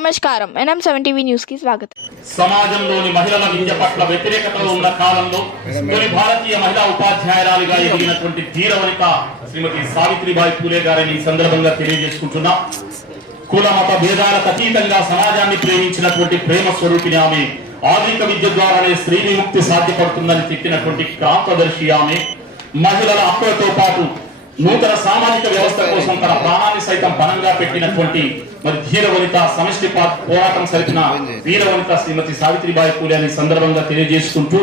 నమస్కారం. NM seven TV న్యూస్కి స్వాగతం. సమాజంలోని మహిళల విద్య పట్ల వ్యతిరేకతలో ఉన్న కాలంలో తొలి భారతీయ మహిళా ఉపాధ్యాయురాలిగా ఎదిగినటువంటి ధీరవనిత శ్రీమతి సావిత్రిబాయి పూలే గారిని సందర్భంగా తెలియజేసుకుంటున్నా. కుల మత భేదాలకు అతీతంగా సమాజాన్ని ప్రేమించినటువంటి ప్రేమ స్వరూపిణి ఆమె ఆధునిక విద్య ద్వారానే స్త్రీ విముక్తి సాధ్యపడుతుందని చెప్పినటువంటి క్రాంతదర్శి ఆమె మహిళల హక్కులతో పాటు నూతన సామాజిక వ్యవస్థ కోసం తన ప్రాణాన్ని సైతం బలంగా పెట్టినటువంటి మరి ధీర వనిత సమష్టి పోరాటం సరిపిన వీర వనిత శ్రీమతి సావిత్రిబాయి పూలే అనే సందర్భంగా తెలియజేసుకుంటూ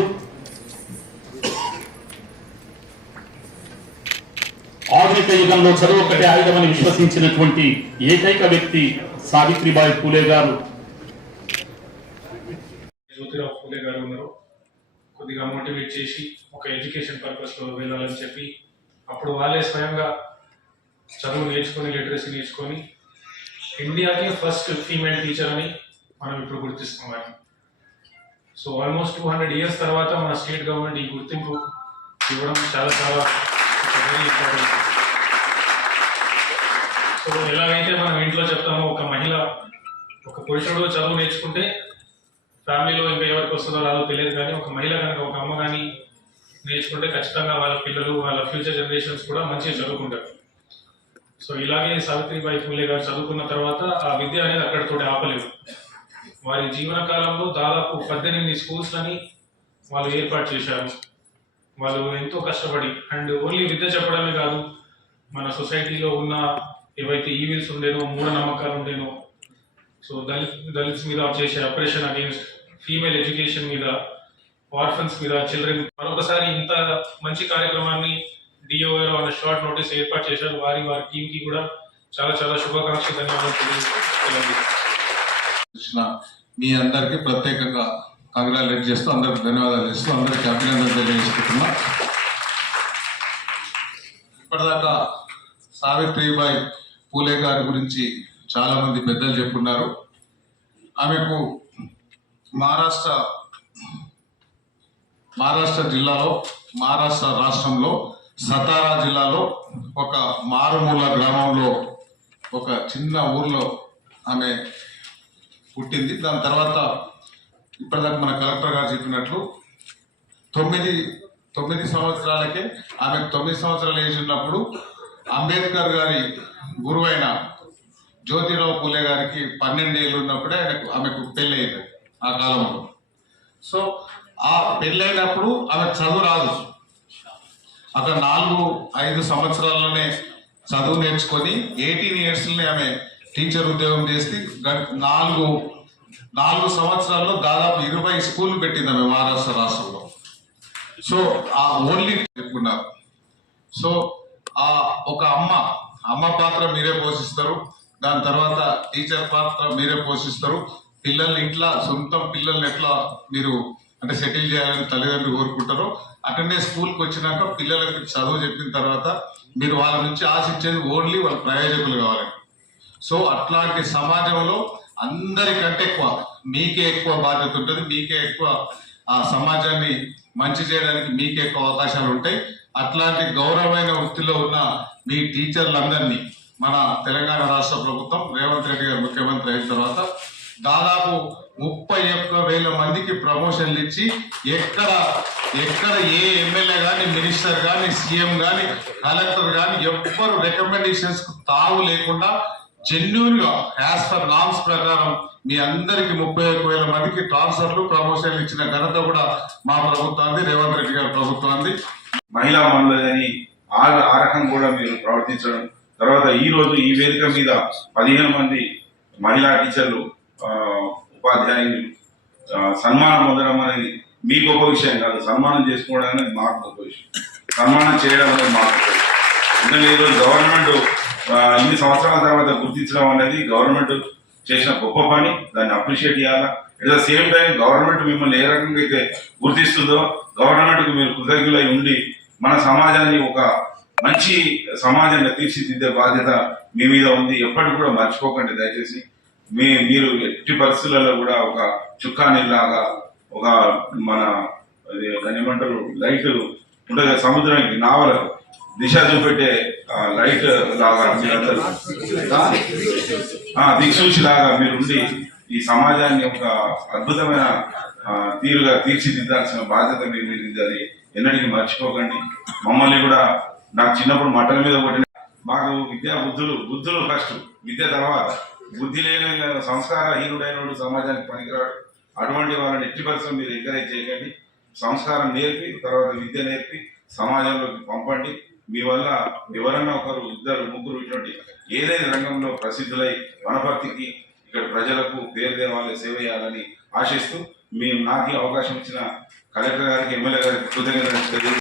ఆధునిక యుగంలో చదువు ఒకటే ఆయుధమని విశ్వసించినటువంటి ఏకైక వ్యక్తి సావిత్రిబాయి పూలే గారు. జ్యోతిరావు పూలే గారు ఉన్నారు. కొద్దిగా మోటివేట్ చేసి ఒక ఎడ్యుకేషన్ పర్పస్లో వెళ్ళాలని చెప్పి అప్పుడు వాళ్ళే స్వయంగా చదువు నేర్చుకొని లిటరసీ నేర్చుకొని ఇండియాకి ఫస్ట్ ఫీమేల్ టీచర్ అని మనం ఇప్పుడు గుర్తిస్తాం వారిని so almost two hundred years తర్వాత మన స్టేట్ గవర్నమెంట్ ఈ గుర్తింపు ఇవ్వడం చాలా చాలా వెరీ ఇంపార్టెంట్ సో ఎలాగైతే మనం ఇంట్లో చెప్తామో ఒక మహిళ ఒక పురుషుడు చదువు నేర్చుకుంటే ఫ్యామిలీలో ఇంకా ఎవరికి వస్తుందో రాదో తెలియదు కానీ ఒక మహిళ కనుక ఒక అమ్మ కానీ నేర్చుకుంటే ఖచ్చితంగా వాళ్ళ పిల్లలు వాళ్ళ ఫ్యూచర్ జనరేషన్స్ కూడా మంచిగా చదువుకుంటారు. సో ఇలాగే సావిత్రిబాయి ఫూలే గారు చదువుకున్న తర్వాత ఆ విద్య అనేది అక్కడితోటి ఆపలేదు. వారి జీవన కాలంలో దాదాపు పద్దెనిమిది స్కూల్స్ అని వాళ్ళు ఏర్పాటు చేశారు. వాళ్ళు ఎంతో కష్టపడి అండ్ ఓన్లీ విద్య చెప్పడమే కాదు మన సొసైటీలో ఉన్న ఏవైతే ఈవిల్స్ ఉండేనో మూఢనమ్మకాలు ఉండేనో సో దళిత్ దళిత్స్ మీద చేసే అప్రెషన్ అగేన్స్ట్ ఫీమేల్ ఎడ్యుకేషన్ మీద ఆర్ఫన్స్ మీద చిల్డ్రన్ మరొకసారి ఇంత మంచి కార్యక్రమాన్ని డిఓ గారు షార్ట్ నోటీస్ ఏర్పాటు చేశారు. వారి వారి టీమ్కి కూడా చాలా చాలా శుభాకాంక్షలు ధన్యవాదాలు తెలియజేస్తున్నాను. మీ అందరికీ ప్రత్యేకంగా కంగ్రాచులేట్ చేస్తూ అందరికి ధన్యవాదాలు ఇస్తూ అందరికీ అభినందనలు తెలియజేసుకుంటున్నా. ఇప్పటిదాకా సావిత్రిబాయి పూలే గారి గురించి చాలా మంది పెద్దలు చెప్పున్నారు. ఆమెకు మహారాష్ట్ర మహారాష్ట్ర జిల్లాలో మహారాష్ట్ర రాష్ట్రంలో సతారా జిల్లాలో ఒక మారుమూల గ్రామంలో ఒక చిన్న ఊర్లో ఆమె పుట్టింది. దాని తర్వాత ఇప్పటిదాకా మన కలెక్టర్ గారు చెప్పినట్లు తొమ్మిది తొమ్మిది సంవత్సరాలకే ఆమె తొమ్మిది సంవత్సరాలు ఏజ్ ఉన్నప్పుడు అంబేద్కర్ గారి గురువైన జ్యోతిరావు పూలే గారికి పన్నెండు ఏళ్ళు ఉన్నప్పుడే ఆయనకు ఆమెకు పెళ్ళయింది ఆ కాలంలో. సో ఆ పెళ్ళైనప్పుడు ఆమె చదువు రాదు. అక్కడ నాలుగు ఐదు సంవత్సరాల్లోనే చదువు నేర్చుకొని ఎయిటీన్ ఇయర్స్లోనే ఆమె టీచర్ ఉద్యోగం చేసి నాలుగు నాలుగు సంవత్సరాల్లో దాదాపు ఇరవై స్కూల్ పెట్టింది ఆమె మహారాష్ట్ర రాష్ట్రంలో. సో ఆ ఓన్లీ చెప్పుకున్నారు సో ఆ ఒక అమ్మ అమ్మ పాత్ర మీరే పోషిస్తారు. దాని తర్వాత టీచర్ పాత్ర మీరే పోషిస్తారు. పిల్లల్ని ఇంట్లో సొంతం పిల్లల్ని ఎట్లా మీరు అంటే సెటిల్ చేయాలని తల్లిదండ్రులు కోరుకుంటారో అటెండే స్కూల్కి వచ్చినాక పిల్లలకి చదువు చెప్పిన తర్వాత మీరు వాళ్ళ నుంచి ఆశించేది ఓన్లీ వాళ్ళ ప్రయోజకులు కావాలి. సో అట్లాంటి సమాజంలో అందరికంటే ఎక్కువ మీకే ఎక్కువ బాధ్యత ఉంటుంది మీకే ఎక్కువ ఆ సమాజాన్ని మంచి చేయడానికి మీకే ఎక్కువ అవకాశాలు ఉంటాయి. అట్లాంటి గౌరవమైన వృత్తిలో ఉన్న మీ టీచర్లందరినీ మన తెలంగాణ రాష్ట్ర ప్రభుత్వం రేవంత్ రెడ్డి గారు ముఖ్యమంత్రి అయిన తర్వాత దాదాపు ముప్పై ఒక్క వేల మందికి ప్రమోషన్లు ఇచ్చి ఎక్కడ ఎక్కడ ఏ ఎమ్మెల్యే కానీ మినిస్టర్ కానీ సీఎం కానీ కలెక్టర్ కానీ ఎవ్వరు రికమెండేషన్స్ తావు లేకుండా జెన్యున్గా యాజ్ పర్ నామ్స్ ప్రకారం మీ అందరికి ముప్పై ఒక్క వేల మందికి ట్రాన్స్ఫర్లు ప్రమోషన్లు ఇచ్చిన ఘనత కూడా మా ప్రభుత్వాన్ని రేవంత్ రెడ్డి గారి ప్రభుత్వాన్ని మహిళా మండలి ఆ ఆ రకం కూడా మీరు ప్రవర్తించడం. తర్వాత ఈ రోజు ఈ వేదిక మీద పదిహేను మంది మహిళా టీచర్లు ఉపాధ్యాయుని ఉపాధ్యాయులు సన్మానం పొందడం అనేది మీ గొప్ప విషయం కాదు. సన్మానం చేసుకోవడం అనేది మాకు గొప్ప విషయం. సన్మానం చేయడం అనేది మాకు గొప్ప విషయం. ఎందుకంటే ఈరోజు గవర్నమెంట్ ఇన్ని సంవత్సరాల తర్వాత గుర్తించడం అనేది గవర్నమెంట్ చేసిన గొప్ప పని. దాన్ని అప్రిషియేట్ చేయాలా? At the same time government మిమ్మల్ని ఏ రకంగా అయితే గుర్తిస్తుందో గవర్నమెంట్కు మీరు కృతజ్ఞులై ఉండి మన సమాజాన్ని ఒక మంచి సమాజంగా తీర్చిదిద్దే బాధ్యత మీ మీద ఉంది. ఎప్పటికి కూడా మర్చిపోకండి. దయచేసి మీ మీరు ఎట్టి పరిస్థితులలో కూడా ఒక చుక్కానిలాగా ఒక మన అది ఏమంటారు? లైట్ ఉంటుంది సముద్రానికి నావల దిశ చూపెట్టే లైట్ లాగా దిక్సూచి లాగా మీరు మీరుండి ఈ సమాజాన్ని ఒక అద్భుతమైన తీరుగా తీర్చిదిద్దాల్సిన బాధ్యత మీ మీద ఉంది. అది ఎన్నటికీ మర్చిపోకండి. మమ్మల్ని కూడా నాకు చిన్నప్పుడు మటన్ మీద కొట్టిన మాకు విద్యా బుద్ధులు బుద్ధులు ఫస్ట్ విద్య తర్వాత. బుద్ధి లేని సంస్కారహీనుడైన సమాజానికి పనికిరాడు. అటువంటి వాళ్ళని ఎట్టి పరిశ్రమ మీరు ఎంకరేజ్ చేయకండి. సంస్కారం నేర్పి తర్వాత విద్య నేర్పి సమాజంలోకి పంపండి. మీ వల్ల ఎవరన్నా ఒకరు ఇద్దరు ముగ్గురు ఇటువంటి ఏదైనా రంగంలో ప్రసిద్ధులై వనభక్తికి ఇక్కడ ప్రజలకు పేరు దేవాలయ సేవ చేయాలని ఆశిస్తూ మేము నాకు అవకాశం ఇచ్చిన కలెక్టర్ గారికి ఎమ్మెల్యే గారికి కృతజ్ఞతలు